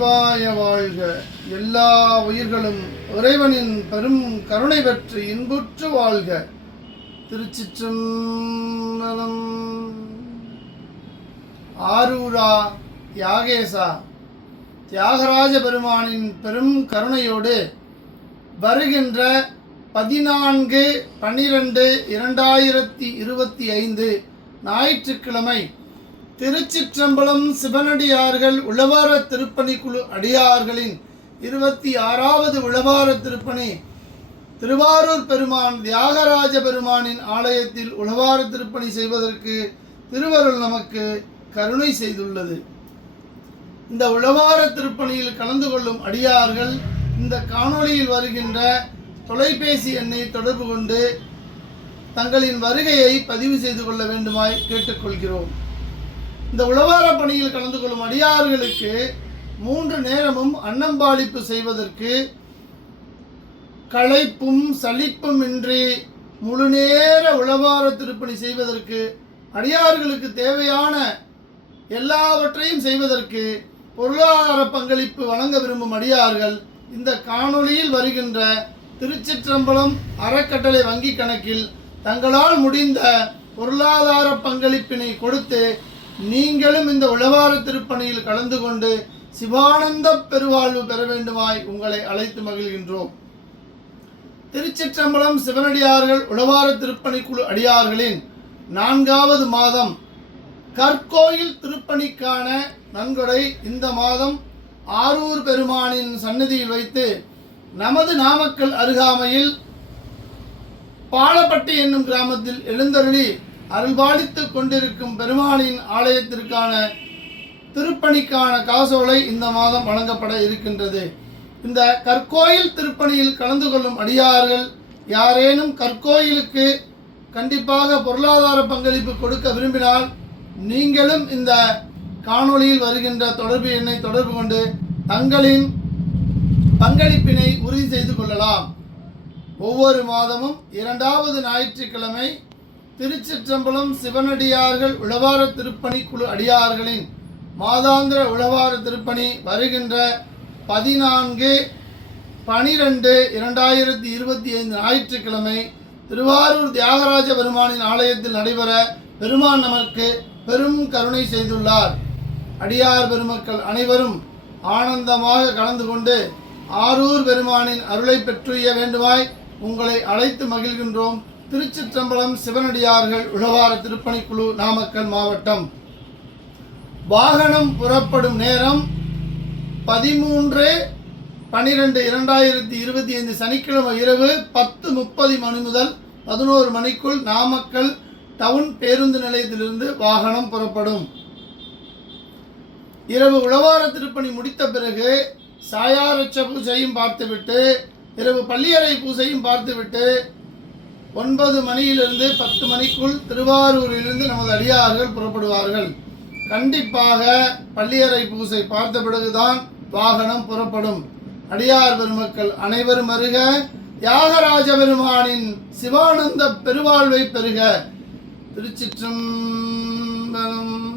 நமசிவாய வாழ்க. எல்லா உயிர்களும் இறைவனின் பெரும் கருணை பெற்று இன்புற்று வாழ்க. திருச்சிற்றம்பலம். ஆரூரா யாகேசா தியாகராஜ பெருமானின் பெரும் கருணையோடு வருகின்ற 14/12/2025 ஞாயிற்றுக்கிழமை திருச்சிற்றம்பலம் சிவனடியார்கள் உழவார திருப்பணி குழு அடியார்களின் 26வது உழவார திருப்பணி திருவாரூர் பெருமான் தியாகராஜ பெருமானின் ஆலயத்தில் உழவார திருப்பணி செய்வதற்கு திருவருள் நமக்கு கருணை செய்துள்ளது. இந்த உழவார திருப்பணியில் கலந்து கொள்ளும் அடியார்கள் இந்த காணொளியில் வருகின்ற தொலைபேசி எண்ணை தொடர்பு கொண்டு தங்களின் வருகையை பதிவு செய்து கொள்ள வேண்டுமாய் கேட்டுக்கொள்கிறோம். இந்த உழவார பணியில் கலந்து கொள்ளும் அடியார்களுக்கு 3 நேரமும் அன்னம்பாளிப்பு செய்வதற்கு களைப்பும் சலிப்பும் இன்றி முழு நேர உழவார திருப்பணி செய்வதற்கு அடியார்களுக்கு தேவையான எல்லாவற்றையும் செய்வதற்கு பொருளாதார பங்களிப்பு வழங்க விரும்பும் அடியார்கள் இந்த காணொளியில் வருகின்ற திருச்சிற்றம்பலம் அறக்கட்டளை வங்கி கணக்கில் தங்களால் முடிந்த பொருளாதார பங்களிப்பினை கொடுத்து நீங்களும் இந்த உழவார திருப்பணியில் கலந்து கொண்டு சிவானந்த பெருவாழ்வு பெற வேண்டுமாய் உங்களை அழைத்து மகிழ்கின்றோம். திருச்சிற்றம்பலம் சிவனடியார்கள் உழவார திருப்பணி குழு அடியார்களின் 4வது மாதம் கற்கோயில் திருப்பணிக்கான நன்கொடை இந்த மாதம் ஆரூர் பெருமானின் சந்நிதியில் வைத்து நமது நாமக்கல் அருகாமையில் பாலப்பட்டி என்னும் கிராமத்தில் எழுந்தருளி அருள்பாலித்து கொண்டிருக்கும் பெருமானின் ஆலயத்திற்கான திருப்பணிக்கான காசோலை இந்த மாதம் வழங்கப்பட இருக்கின்றது. இந்த கற்கோயில் திருப்பணியில் கலந்து கொள்ளும் அடியார்கள் யாரேனும் கற்கோயிலுக்கு கண்டிப்பாக பொருளாதார பங்களிப்பு கொடுக்க விரும்பினால் நீங்களும் இந்த காணொளியில் வருகின்ற தொடர்பு எண்ணை தொடர்பு கொண்டு தங்களின் பங்களிப்பினை உறுதி செய்து கொள்ளலாம். ஒவ்வொரு மாதமும் 2வது ஞாயிற்றுக்கிழமை திருச்சிற்றம்பலம் சிவனடியார்கள் உழவார திருப்பணி குழு அடியார்களின் மாதாந்திர உழவார திருப்பணி வருகின்ற 14/12/2025 ஞாயிற்றுக்கிழமை திருவாரூர் தியாகராஜ பெருமானின் ஆலயத்தில் நடைபெற பெருமான் நமக்கு பெரும் கருணை செய்துள்ளார். அடியார் பெருமக்கள் அனைவரும் ஆனந்தமாக கலந்து கொண்டு ஆரூர் பெருமானின் அருளை பெற்றுய வேண்டுமாய் உங்களை அழைத்து மகிழ்கின்றோம். திருச்சிற்றம்பலம் சிவனடியார்கள் உழவார திருப்பணி குழு நாமக்கல் மாவட்டம். வாகனம் புறப்படும் நேரம் 13/12/2025 சனிக்கிழமை இரவு 10:30 மணி முதல் 11 மணிக்குள் நாமக்கல் டவுன் பேருந்து நிலையத்திலிருந்து வாகனம் புறப்படும். இரவு உழவார திருப்பணி முடித்த பிறகு சாயாரட்ச பூஜையும் பார்த்துவிட்டு இரவு பள்ளியறை பூஜையும் பார்த்துவிட்டு 9 மணியிலிருந்து 10 மணிக்குள் திருவாரூரிலிருந்து நமது அடியார்கள் புறப்படுவார்கள். கண்டிப்பாக பள்ளியறை பூஜை பார்த்த பிறகுதான் வாகனம் புறப்படும். அடியார் பெருமக்கள் அனைவரும் வருக. தியாகராஜ பெருமானின் சிவானந்த பெருவாழ்வை பெறுக. திருச்சிற்றம்பலம்.